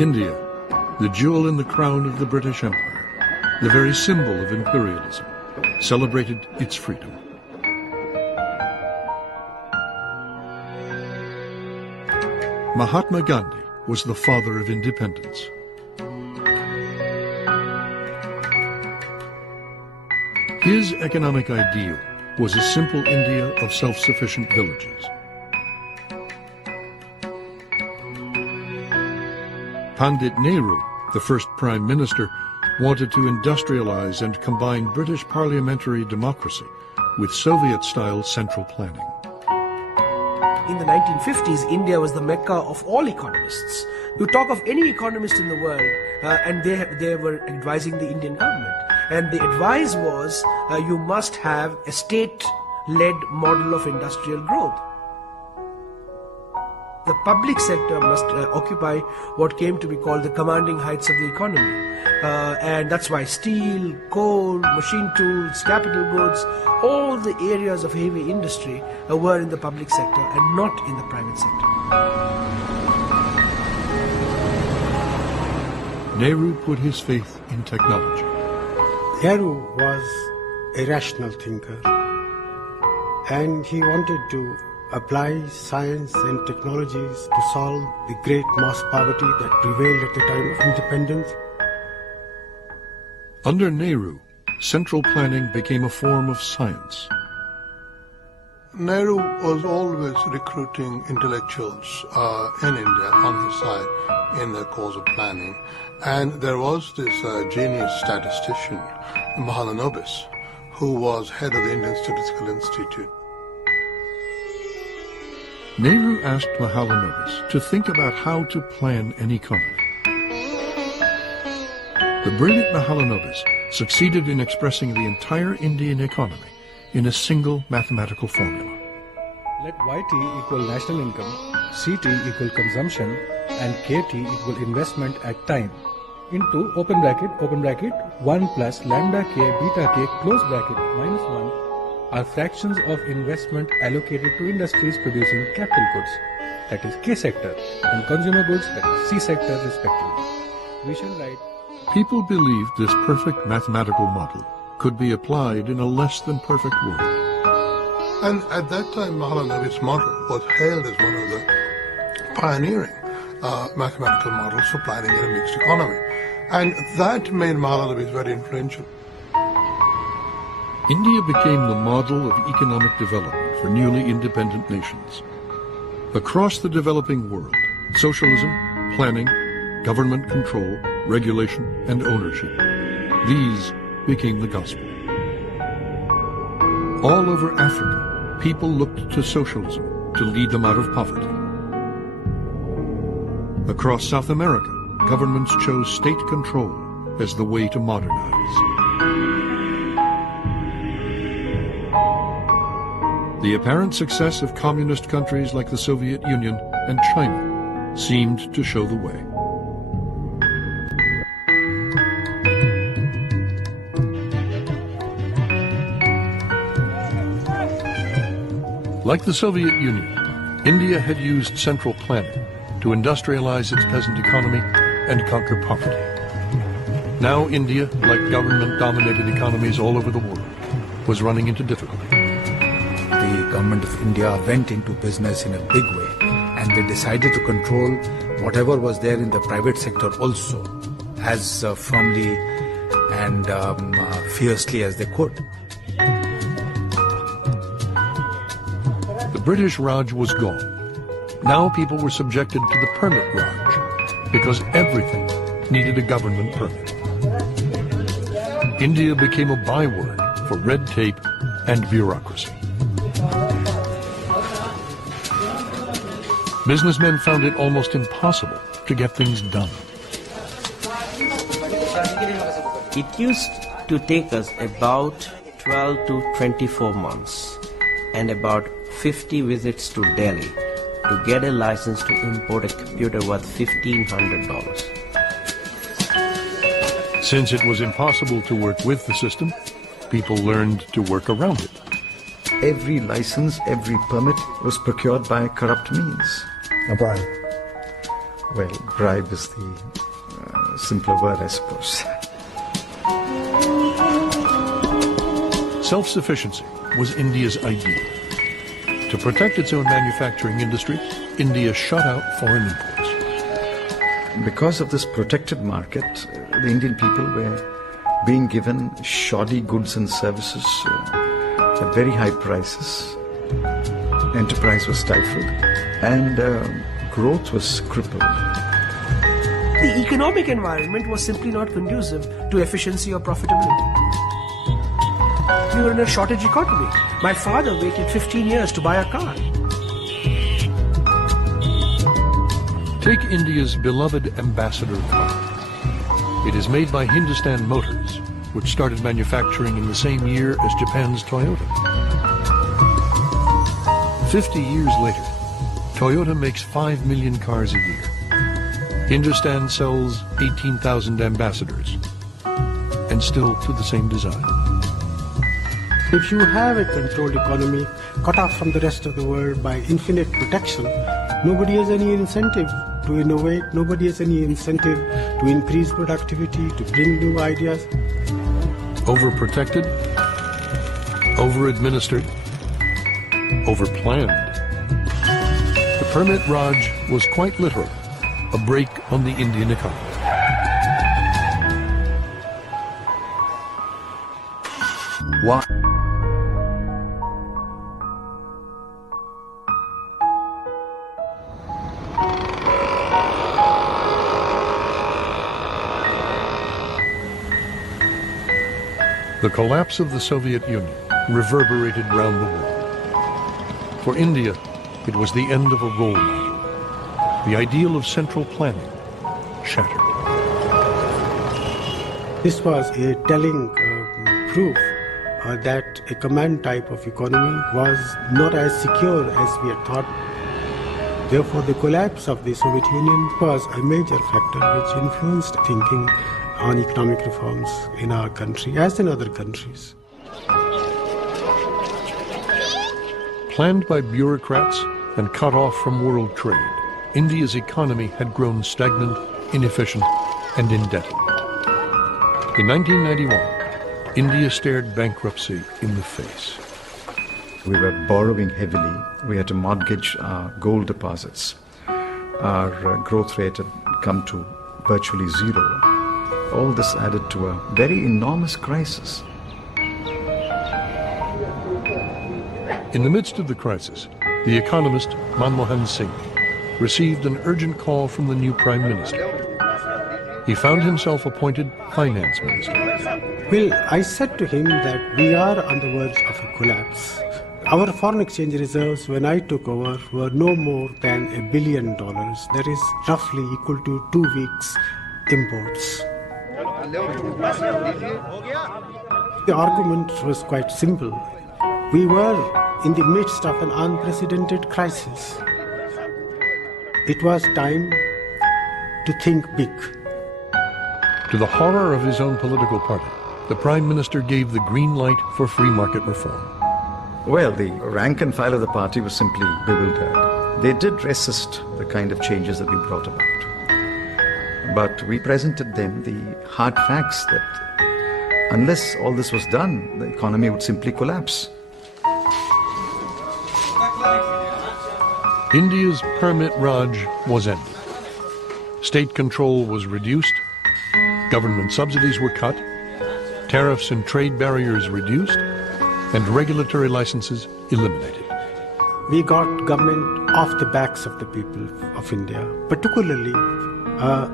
India, the jewel in the crown of the British Empire, the very symbol of imperialism, celebrated its freedom. Mahatma Gandhi was the father of independence. His economic ideal was a simple India of self-sufficient villages. Pandit Nehru, the first Prime Minister, wanted to industrialize and combine British parliamentary democracy with Soviet-style central planning. In the 1950s, India was the mecca of all economists. You talk of any economist in the world, and they were advising the Indian government. And the advice was, you must have a state-led model of industrial growth. The public sector must occupy what came to be called the commanding heights of the economy. And that's why steel, coal, machine tools, capital goods, all the areas of heavy industry were in the public sector and not in the private sector. Nehru put his faith in technology. Nehru was a rational thinker, and he wanted to apply science and technologies to solve the great mass poverty that prevailed at the time of independence. Under Nehru, central planning became a form of science. Nehru was always recruiting intellectuals in India on his side in the cause of planning. And there was this genius statistician, Mahalanobis, who was head of the Indian Statistical Institute. Nehru asked Mahalanobis to think about how to plan an economy. The brilliant Mahalanobis succeeded in expressing the entire Indian economy in a single mathematical formula. Let YT equal national income, CT equal consumption, and KT equal investment at time into open bracket 1 plus lambda k beta k close bracket minus 1 are fractions of investment allocated to industries producing capital goods, that is K sector, and consumer goods, that is C sector respectively. We shall write. People believed this perfect mathematical model could be applied in a less than perfect world. And at that time, Mahalanobis' model was hailed as one of the pioneering mathematical models for planning in a mixed economy. And that made Mahalanobis very influential. India became the model of economic development for newly independent nations. Across the developing world, socialism, planning, government control, regulation, and ownership, these became the gospel. All over Africa, people looked to socialism to lead them out of poverty. Across South America, governments chose state control as the way to modernize. The apparent success of communist countries like the Soviet Union and China seemed to show the way. Like the Soviet Union, India had used central planning to industrialize its peasant economy and conquer poverty. Now India, like government-dominated economies all over the world, was running into difficulty. The government of India went into business in a big way, and they decided to control whatever was there in the private sector also, as firmly and fiercely as they could. The British Raj was gone. Now people were subjected to the permit Raj, because everything needed a government permit. India became a byword for red tape and bureaucracy. Businessmen found it almost impossible to get things done. It used to take us about 12 to 24 months and about 50 visits to Delhi to get a license to import a computer worth $1,500. Since it was impossible to work with the system, people learned to work around it. Every license, every permit was procured by corrupt means. Now, Brian, Well, bribe is the simpler word, I suppose. Self-sufficiency was India's ideal. To protect its own manufacturing industry, India shut out foreign imports. Because of this protected market, the Indian people were being given shoddy goods and services at very high prices. Enterprise was stifled and growth was crippled. The economic environment was simply not conducive to efficiency or profitability. We were in a shortage economy. My father waited 15 years to buy a car. Take India's beloved Ambassador car. It is made by Hindustan Motors, which started manufacturing in the same year as Japan's Toyota. 50 years later, Toyota makes 5 million cars a year. Hindustan sells 18,000 Ambassadors, and still to the same design. If you have a controlled economy cut off from the rest of the world by infinite protection, nobody has any incentive to innovate, nobody has any incentive to increase productivity, to bring new ideas. Overprotected, over-administered, overplanned. The Permit Raj was quite literal, a brake on the Indian economy. Why? The collapse of the Soviet Union reverberated round the world. For India, it was the end of a role model. The ideal of central planning shattered. This was a telling proof that a command type of economy was not as secure as we had thought. Therefore, the collapse of the Soviet Union was a major factor which influenced thinking on economic reforms in our country as in other countries. Planned by bureaucrats and cut off from world trade, India's economy had grown stagnant, inefficient, and indebted. In 1991, India stared bankruptcy in the face. We were borrowing heavily. We had to mortgage our gold deposits. Our growth rate had come to virtually zero. All this added to a very enormous crisis. In the midst of the crisis, the economist Manmohan Singh received an urgent call from the new Prime Minister. He found himself appointed Finance Minister. Well, I said to him that we are on the verge of a collapse. Our foreign exchange reserves when I took over were no more than $1 billion. That is roughly equal to 2 weeks' imports. The argument was quite simple. We were in the midst of an unprecedented crisis. It was time to think big. To the horror of his own political party, the Prime Minister gave the green light for free market reform. Well, the rank and file of the party was simply bewildered. They did resist the kind of changes that we brought about. But we presented them the hard facts that unless all this was done, the economy would simply collapse. India's Permit Raj was ended. State control was reduced, government subsidies were cut, tariffs and trade barriers reduced, and regulatory licenses eliminated. We got government off the backs of the people of India, particularly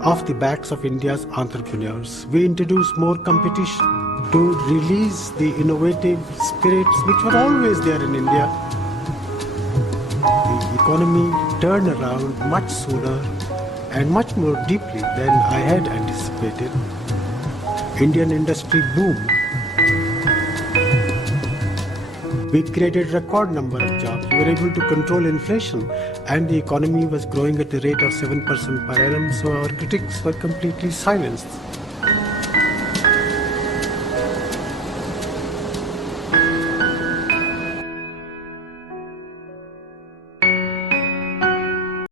off the backs of India's entrepreneurs. We introduced more competition to release the innovative spirits which were always there in India. The economy turned around much sooner and much more deeply than I had anticipated. Indian industry boomed. We created record number of jobs. We were able to control inflation, and the economy was growing at the rate of 7% per annum, so our critics were completely silenced.